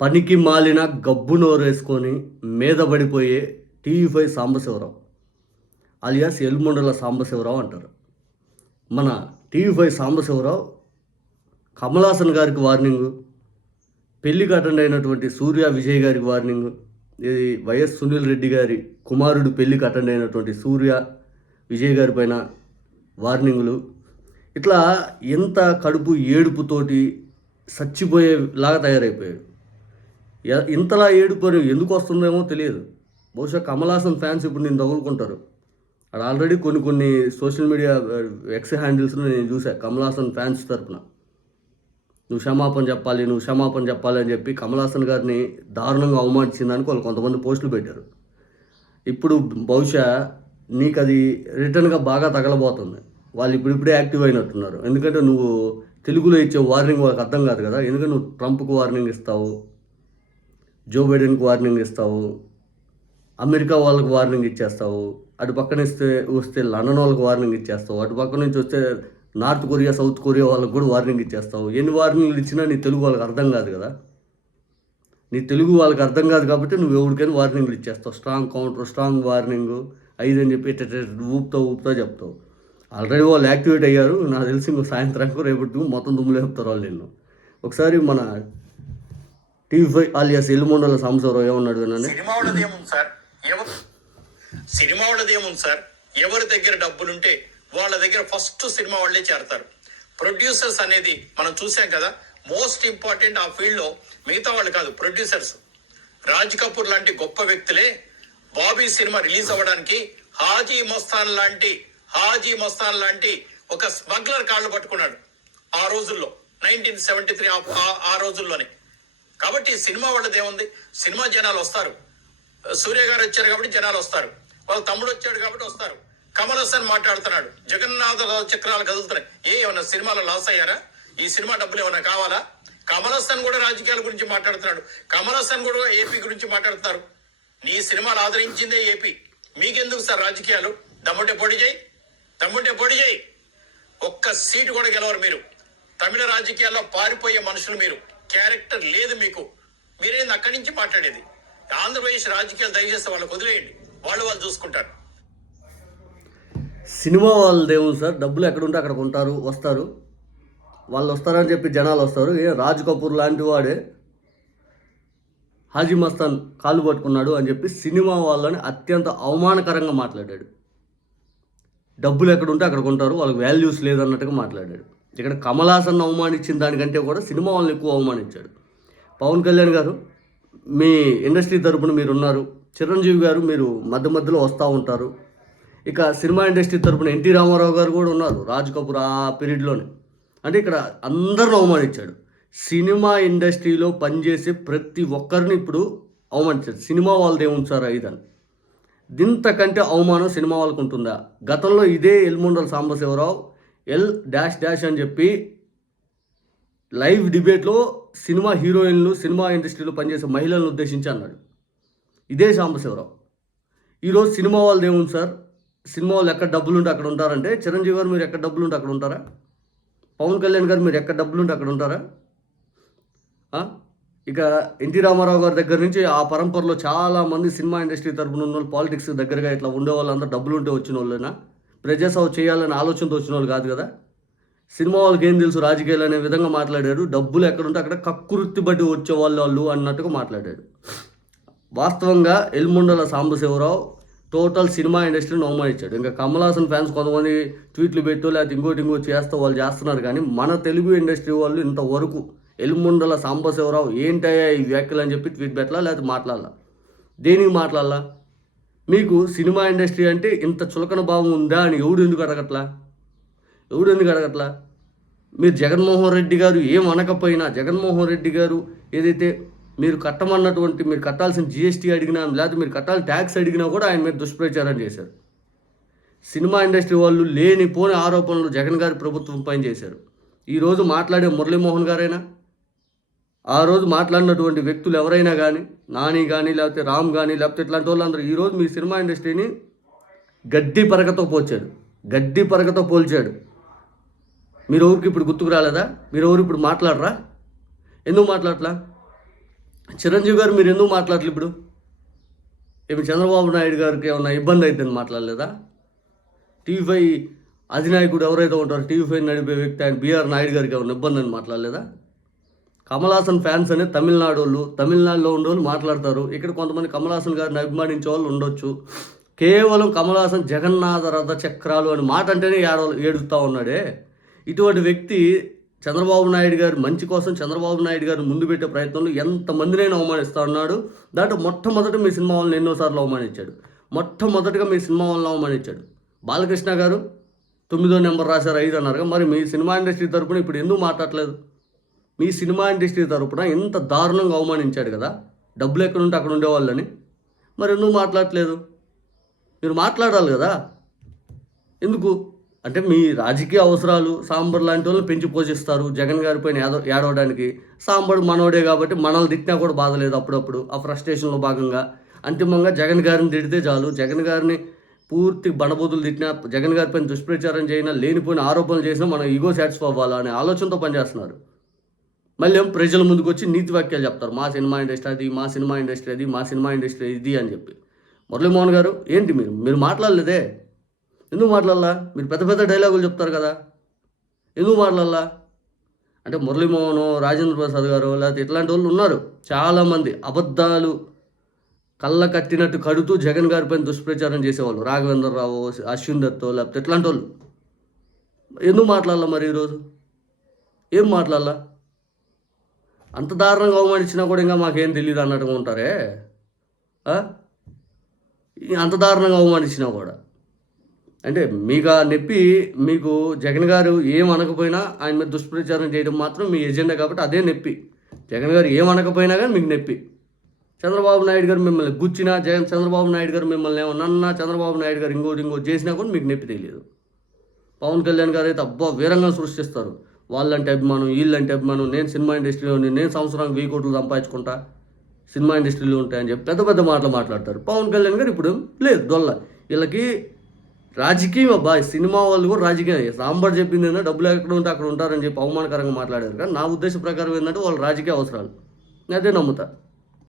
పనికి మాలిన గబ్బు నోరేసుకొని మీద పడిపోయే టీవీ5 సాంబశివరావు అలియాస్ ఎల్ముండల సాంబశివరావు అంటారు. మన టీవీ5 సాంబశివరావు కమలాసన్ గారికి వార్నింగు, పెళ్లికి అటెండ్ అయినటువంటి సూర్య విజయ్ గారికి వార్నింగు, ఇది వైఎస్ సునీల్ రెడ్డి గారి కుమారుడు పెళ్లికి అటెండ్ అయినటువంటి సూర్య విజయ్ గారి పైన వార్నింగులు, ఇట్లా ఎంత కడుపు ఏడుపుతోటి చచ్చిపోయేలాగా తయారైపోయాడు. ఇంతలా ఏడుపు ఎందుకు వస్తుందేమో తెలియదు. బహుశా కమలాసన్ ఫ్యాన్స్ ఇప్పుడు నేను తగులుకుంటారు. అక్కడ ఆల్రెడీ కొన్ని సోషల్ మీడియా ఎక్స్ హ్యాండిల్స్లో నేను చూసాను. కమలాసన్ ఫ్యాన్స్ తరపున నువ్వు క్షమాపణ చెప్పాలి అని చెప్పి కమలాసన్ గారిని దారుణంగా అవమానించిందానికి వాళ్ళు కొంతమంది పోస్టులు పెట్టారు. ఇప్పుడు బహుశా నీకు అది రిటర్న్గా బాగా తగలబోతుంది. వాళ్ళు ఇప్పుడిప్పుడే యాక్టివ్ అయినట్టున్నారు. ఎందుకంటే నువ్వు తెలుగులో ఇచ్చే వార్నింగ్ వాళ్ళకి అర్థం కాదు కదా. ఎందుకంటే నువ్వు ట్రంప్కు వార్నింగ్ ఇస్తావు, జో బైడెన్కి వార్నింగ్ ఇస్తావు, అమెరికా వాళ్ళకి వార్నింగ్ ఇచ్చేస్తావు, అటు పక్కన వస్తే లండన్ వాళ్ళకి వార్నింగ్ ఇచ్చేస్తావు, అటు పక్క నుంచి వస్తే నార్త్ కొరియా సౌత్ కొరియా వాళ్ళకి కూడా వార్నింగ్ ఇచ్చేస్తావు. ఎన్ని వార్నింగ్లు ఇచ్చినా నీ తెలుగు వాళ్ళకి అర్థం కాదు కదా. నీ తెలుగు వాళ్ళకి అర్థం కాదు కాబట్టి నువ్వు ఎవరికైనా వార్నింగ్లు ఇచ్చేస్తావు. స్ట్రాంగ్ కౌంటర్, స్ట్రాంగ్ వార్నింగ్, 5 అని చెప్పి ఊపుతా చెప్తావు. ఆల్రెడీ వాళ్ళు యాక్టివేట్ అయ్యారు. నాకు తెలిసి ఇంకో సాయంత్రానికి రేపటి మొత్తం దుమ్ములు చెప్తారు వాళ్ళు నిన్ను. ఒకసారి మన టీవీ5 అలియాస్ ఎల్లుమండల సాంబశివరావు ఏమన్నాడు వినండి. సినిమా వాళ్ళదేముంది సార్, ఎవరి దగ్గర డబ్బులుంటే వాళ్ళ దగ్గర ఫస్ట్ సినిమా వాళ్ళే చేరతారు. ప్రొడ్యూసర్స్ అనేది మనం చూసాం కదా, మోస్ట్ ఇంపార్టెంట్ ఆ ఫీల్డ్ లో. మిగతా వాళ్ళు కాదు, ప్రొడ్యూసర్స్. రాజ్ కపూర్ లాంటి గొప్ప వ్యక్తులే బాబీ సినిమా రిలీజ్ అవ్వడానికి హాజీ మస్తాన్ లాంటి ఒక స్మగ్లర్ కాళ్ళు పట్టుకున్నాడు ఆ రోజుల్లో, 1973 ఆ రోజుల్లోనే. కాబట్టి సినిమా వాళ్ళది ఏముంది, సినిమా జనాలు వస్తారు. సూర్య గారు వచ్చారు కాబట్టి జనాలు వస్తారు, వాళ్ళ తమ్ముడు వచ్చాడు కాబట్టి వస్తారు. కమల్ హాసన్ మాట్లాడుతున్నాడు, జగన్నాథ చక్రాలు కదులుతున్నాయి. ఏమన్నా సినిమాలో లాస్ అయ్యారా? ఈ సినిమా డబ్బులు ఏమన్నా కావాలా? కమల్ హాసన్ కూడా రాజకీయాల గురించి మాట్లాడుతున్నాడు, కమల్ హాసన్ కూడా ఏపీ గురించి మాట్లాడుతున్నారు. నీ సినిమాలు ఆదరించిందే ఏపీ, మీకెందుకు సార్ రాజకీయాలు? దమ్ముంటే పొడి చేయి. ఒక్క సీటు కూడా గెలవరు మీరు. తమిళ రాజకీయాల్లో పారిపోయే మనుషులు మీరు. క్యారెక్టర్ లేదు మీకు. మీరేంది అక్కడి నుంచి మాట్లాడేది? ఆంధ్రప్రదేశ్ రాజకీయాలు దయచేస్తే వాళ్ళకి వదిలేయండి, వాళ్ళు చూసుకుంటారు. సినిమా వాళ్ళదేముంది సార్, డబ్బులు ఎక్కడుంటే అక్కడ కొంటారు, వస్తారు. వాళ్ళు వస్తారని చెప్పి జనాలు వస్తారు. రాజ్ కపూర్ లాంటి వాడే హాజీ మస్తాన్ కాళ్ళు పట్టుకున్నాడు అని చెప్పి సినిమా వాళ్ళని అత్యంత అవమానకరంగా మాట్లాడాడు. డబ్బులు ఎక్కడుంటే అక్కడ కొంటారు, వాళ్ళకి వాల్యూస్ లేదన్నట్టుగా మాట్లాడాడు. ఇక్కడ కమల్ హాసన్ అవమానించిన దానికంటే కూడా సినిమా వాళ్ళని ఎక్కువ అవమానించాడు. పవన్ కళ్యాణ్ గారు మీ ఇండస్ట్రీ తరపున మీరున్నారు, చిరంజీవి గారు మీరు మధ్యలో వస్తూ ఉంటారు. ఇక సినిమా ఇండస్ట్రీ తరపున ఎన్టీ రామారావు గారు కూడా ఉన్నారు రాజ్ కపూర్ ఆ పీరియడ్లోనే. అంటే ఇక్కడ అందరిని అవమానించాడు. సినిమా ఇండస్ట్రీలో పనిచేసే ప్రతి ఒక్కరిని ఇప్పుడు అవమానించాడు. సినిమా వాళ్ళది ఏముంది సార్ ఇదని. దీంతకంటే అవమానం సినిమా వాళ్ళకు ఉంటుందా? గతంలో ఇదే ఎల్ముండల సాంబశివరావు L అని చెప్పి లైవ్ డిబేట్లో సినిమా హీరోయిన్లు, సినిమా ఇండస్ట్రీలో పనిచేసే మహిళలను ఉద్దేశించి అన్నాడు ఇదే సాంబశివరావు. ఈరోజు సినిమా వాళ్ళది ఏముంది సార్, సినిమా వాళ్ళు ఎక్కడ డబ్బులుంటే అక్కడ ఉంటారంటే, చిరంజీవి గారు మీరు ఎక్కడ డబ్బులుంటే అక్కడ ఉంటారా? పవన్ కళ్యాణ్ గారు మీరు ఎక్కడ డబ్బులుంటే అక్కడ ఉంటారా? ఇక ఎన్టీ రామారావు గారి దగ్గర నుంచి ఆ పరంపరలో చాలామంది సినిమా ఇండస్ట్రీ తరపున ఉన్న వాళ్ళు, పాలిటిక్స్ దగ్గరగా ఇట్లా ఉండేవాళ్ళంతా డబ్బులుంటే వచ్చిన వాళ్ళైనా, ప్రజాసేవ చేయాలనే ఆలోచనతో వచ్చిన వాళ్ళు కాదు కదా. సినిమా వాళ్ళకి ఏం తెలుసు రాజకీయాలు అనే విధంగా మాట్లాడాడు. డబ్బులు ఎక్కడుంటే అక్కడ కక్కుర్తి బట్టి వచ్చే వాళ్ళు అన్నట్టుగా మాట్లాడాడు. వాస్తవంగా ఎల్ముండల సాంబశివరావు టోటల్ సినిమా ఇండస్ట్రీని అవమానించాడు. ఇంకా కమల్ హాసన్ ఫ్యాన్స్ కొంతమంది ట్వీట్లు పెట్టో లేకపోతే ఇంకోటి చేస్తూ వాళ్ళు చేస్తున్నారు. కానీ మన తెలుగు ఇండస్ట్రీ వాళ్ళు ఇంతవరకు ఎల్ముండల సాంబశివరావు ఏంటయ్యా ఈ వ్యాఖ్యలు అని చెప్పి ట్వీట్ పెట్టాలా, లేకపోతే మాట్లాడాలా? దేనికి మాట్లాడాలా? మీకు సినిమా ఇండస్ట్రీ అంటే ఇంత చులకన భావం ఉందా అని ఎవడు ఎందుకు అడగట్లా? మీరు జగన్మోహన్ రెడ్డి గారు ఏం అనకపోయినా, జగన్మోహన్ రెడ్డి గారు ఏదైతే మీరు కట్టమన్నటువంటి, మీరు కట్టాల్సిన జిఎస్టీ అడిగినా, లేకపోతే మీరు కట్టాల్సిన ట్యాక్స్ అడిగినా కూడా ఆయన మీద దుష్ప్రచారం చేశారు. సినిమా ఇండస్ట్రీ వాళ్ళు లేనిపోని ఆరోపణలు జగన్ గారి ప్రభుత్వం పైన చేశారు. ఈరోజు మాట్లాడే మురళీమోహన్ గారైనా, ఆ రోజు మాట్లాడినటువంటి వ్యక్తులు ఎవరైనా కానీ, నాని కానీ, లేకపోతే రామ్ కానీ, లేకపోతే ఇట్లాంటి వాళ్ళందరూ ఈరోజు మీ సినిమా ఇండస్ట్రీని గడ్డి పరకతో పోల్చాడు. మీరు ఎవరికి ఇప్పుడు గుర్తుకు రాలేదా? మీరు ఎవరు ఇప్పుడు మాట్లాడరా? ఎందుకు మాట్లాడట్లా? చిరంజీవి గారు మీరు ఎందుకు మాట్లాడలేదు ఇప్పుడు? ఏమి చంద్రబాబు నాయుడు గారికి ఏమన్నా ఇబ్బంది అయిద్దని మాట్లాడలేదా? టీవీ5 అధినాయకుడు ఎవరైతే ఉంటారో టీవీ5 నడిపే వ్యక్తి ఆయన బిఆర్ నాయుడు గారికి ఏమన్నా ఇబ్బంది అని మాట్లాడలేదా? కమల్ హాసన్ ఫ్యాన్స్ అనేది తమిళనాడులో ఉండేవాళ్ళు మాట్లాడతారు. ఇక్కడ కొంతమంది కమల్ హాసన్ గారిని అభిమానించే వాళ్ళు ఉండొచ్చు. కేవలం కమల్ హాసన్ జగన్నాథ రథ చక్రాలు అని మాట అంటేనే ఏడుస్తూ ఉన్నాడే. ఇటువంటి వ్యక్తి చంద్రబాబు నాయుడు గారి మంచి కోసం చంద్రబాబు నాయుడు గారిని ముందు పెట్టే ప్రయత్నంలో ఎంతమందినైనా అవమానిస్తూ ఉన్నాడు. దాంట్లో మొట్టమొదట మీ సినిమా వాళ్ళని ఎన్నోసార్లు అవమానించాడు. మొట్టమొదటిగా మీ సినిమా వాళ్ళని అవమానించాడు. బాలకృష్ణ గారు 9వ నెంబర్ రాశారు 5 అన్నారు. మరి మీ సినిమా ఇండస్ట్రీ తరపున ఇప్పుడు ఎందుకు మాట్లాడలేదు? మీ సినిమా ఇండస్ట్రీ తరపున ఎంత దారుణంగా అవమానించాడు కదా, డబ్బులు ఎక్కడుంటే అక్కడ ఉండేవాళ్ళని. మరి ఎందుకు మాట్లాడట్లేదు? మీరు మాట్లాడాలి కదా. ఎందుకు అంటే మీ రాజకీయ అవసరాలు సాంబర్ లాంటి వాళ్ళని పెంచి పోషిస్తారు. జగన్ గారి పైన ఏడవడానికి. సాంబర్ మనోడే కాబట్టి మనల్ని తిట్టినా కూడా బాధలేదు. అప్పుడప్పుడు ఆ ఫ్రస్ట్రేషన్లో భాగంగా అంతిమంగా జగన్ గారిని తిడితే చాలు, జగన్ గారిని పూర్తి బండబూతులు తిట్టినా, జగన్ గారి పైన దుష్ప్రచారం చేసినా, లేనిపోయిన ఆరోపణలు చేసినా మనం ఈగో సాటిస్ఫై అవ్వాలా అనే ఆలోచనతో పనిచేస్తున్నారు. మళ్ళీ ఏం ప్రజల ముందుకు వచ్చి నీతి వాక్యాలు చెప్తారు. మా సినిమా ఇండస్ట్రీ అది, మా సినిమా ఇండస్ట్రీ అది, మా సినిమా ఇండస్ట్రీ ఇది అని చెప్పి. మురళీమోహన్ గారు ఏంటి మీరు మాట్లాడలేదే? ఎందుకు మాట్లాడాలా? మీరు పెద్ద పెద్ద డైలాగులు చెప్తారు కదా, ఎందుకు మాట్లాడాలా? అంటే మురళీమోహన్, రాజేంద్ర ప్రసాద్ గారు లేకపోతే ఇట్లాంటి వాళ్ళు ఉన్నారు చాలామంది అబద్ధాలు కళ్ళ కట్టినట్టు కడుతూ జగన్ గారి పైన దుష్ప్రచారం చేసేవాళ్ళు. రాఘవేంద్రరావు, అశ్విన్ దత్తో లేకపోతే ఇట్లాంటి వాళ్ళు. ఎందుకు మాట్లాడాలా మరి ఈరోజు? ఏం మాట్లాడాలా? అంత దారుణంగా అవమానించినా కూడా ఇంకా మాకేం తెలియదు అన్నట్టుగా ఉంటారే. అంత దారుణంగా అవమానించినా కూడా అంటే మీకు ఆ నొప్పి, మీకు జగన్ గారు ఏం అనకపోయినా ఆయన మీద దుష్ప్రచారం చేయడం మాత్రం మీ ఎజెండా కాబట్టి అదే నొప్పి. జగన్ గారు ఏం అనకపోయినా కానీ మీకు నొప్పి. చంద్రబాబు నాయుడు గారు మిమ్మల్ని గుచ్చినా, చంద్రబాబు నాయుడు గారు మిమ్మల్ని ఏమన్నా, చంద్రబాబు నాయుడు గారు ఇంకోటి చేసినా కూడా మీకు నొప్పి తెలియదు. పవన్ కళ్యాణ్ గారు అయితే అబ్బా వీరంగా సృష్టిస్తారు. వాళ్ళంటే అభిమానం, వీళ్ళంటే అభిమానం, నేను సినిమా ఇండస్ట్రీలో నేను సంవత్సరానికి 1000 కోట్లు సంపాదించుకుంటా, సినిమా ఇండస్ట్రీలో ఉంటాయని చెప్పి పెద్ద పెద్ద మాటలు మాట్లాడతారు. పవన్ కళ్యాణ్ గారు ఇప్పుడు లేదు దొల్ల. వీళ్ళకి రాజకీయం అబ్బాయి, సినిమా వాళ్ళు కూడా రాజకీయం. సాంబార్ చెప్పింది ఏంటంటే డబ్బులు ఎక్కడ ఉంటే అక్కడ ఉంటారని చెప్పి అవమానకరంగా మాట్లాడారు. కానీ నా ఉద్దేశం ప్రకారం ఏంటంటే వాళ్ళు రాజకీయ అవసరాలు, అదే నమ్ముతా.